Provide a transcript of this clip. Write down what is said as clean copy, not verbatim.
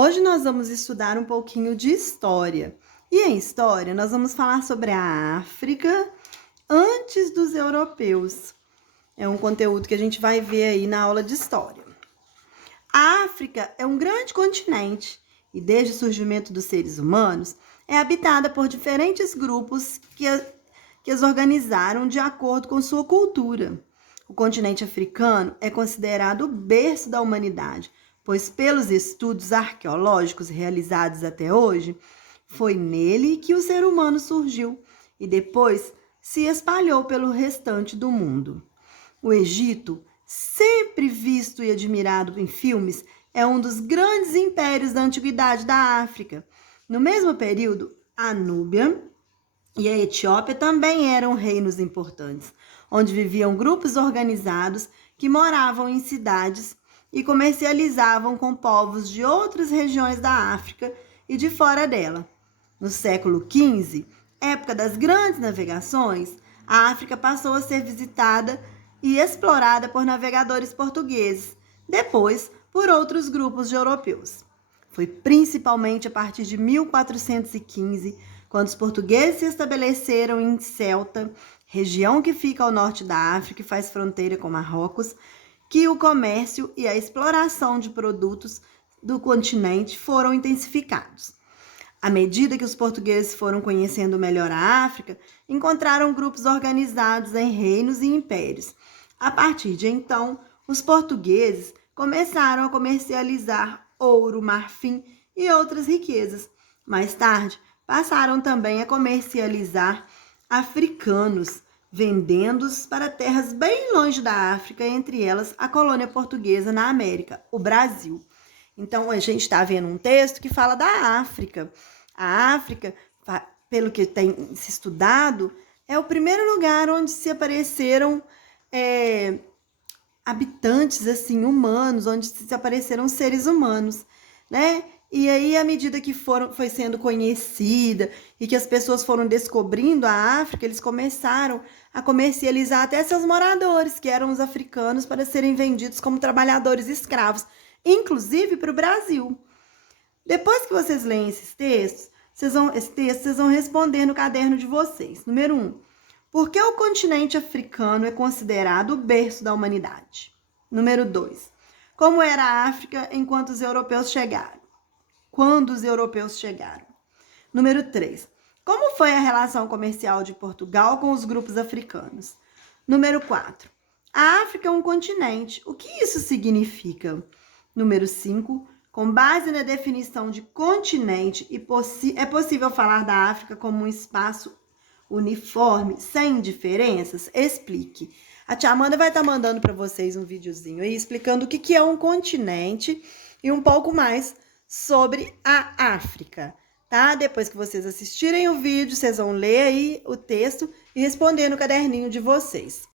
Hoje nós vamos estudar um pouquinho de história. E em história, nós vamos falar sobre a África antes dos europeus. É um conteúdo que a gente vai ver aí na aula de história. A África é um grande continente e, desde o surgimento dos seres humanos, é habitada por diferentes grupos que as organizaram de acordo com sua cultura. O continente africano é considerado o berço da humanidade, pois, pelos estudos arqueológicos realizados até hoje, foi nele que o ser humano surgiu e depois se espalhou pelo restante do mundo. O Egito, sempre visto e admirado em filmes, é um dos grandes impérios da antiguidade da África. No mesmo período, a Núbia e a Etiópia também eram reinos importantes, onde viviam grupos organizados que moravam em cidades e comercializavam com povos de outras regiões da África e de fora dela. No século XV, época das grandes navegações, a África passou a ser visitada e explorada por navegadores portugueses, depois por outros grupos de europeus. Foi principalmente a partir de 1415, quando os portugueses se estabeleceram em Ceuta, região que fica ao norte da África e faz fronteira com Marrocos, que o comércio e a exploração de produtos do continente foram intensificados. À medida que os portugueses foram conhecendo melhor a África, encontraram grupos organizados em reinos e impérios. A partir de então, os portugueses começaram a comercializar ouro, marfim e outras riquezas. Mais tarde, passaram também a comercializar africanos, vendendo-os para terras bem longe da África, entre elas a colônia portuguesa na América, o Brasil. Então, a gente está vendo um texto que fala da África. A África, pelo que tem se estudado, é o primeiro lugar onde se apareceram habitantes assim humanos, onde se apareceram seres humanos, né? E aí, à medida que foi sendo conhecida e que as pessoas foram descobrindo a África, eles começaram a comercializar até seus moradores, que eram os africanos, para serem vendidos como trabalhadores escravos, inclusive para o Brasil. Depois que vocês leem esses textos, vocês vão responder no caderno de vocês. Número 1. Por que o continente africano é considerado o berço da humanidade? Número 2. Como era a África enquanto os europeus chegaram? Quando os europeus chegaram? Número 3. Como foi a relação comercial de Portugal com os grupos africanos? Número 4. A África é um continente. O que isso significa? Número 5. Com base na definição de continente, é possível falar da África como um espaço uniforme, sem diferenças? Explique. A tia Amanda vai estar mandando para vocês um videozinho aí explicando o que é um continente e um pouco mais sobre a África, tá? Depois que vocês assistirem o vídeo, vocês vão ler aí o texto e responder no caderninho de vocês.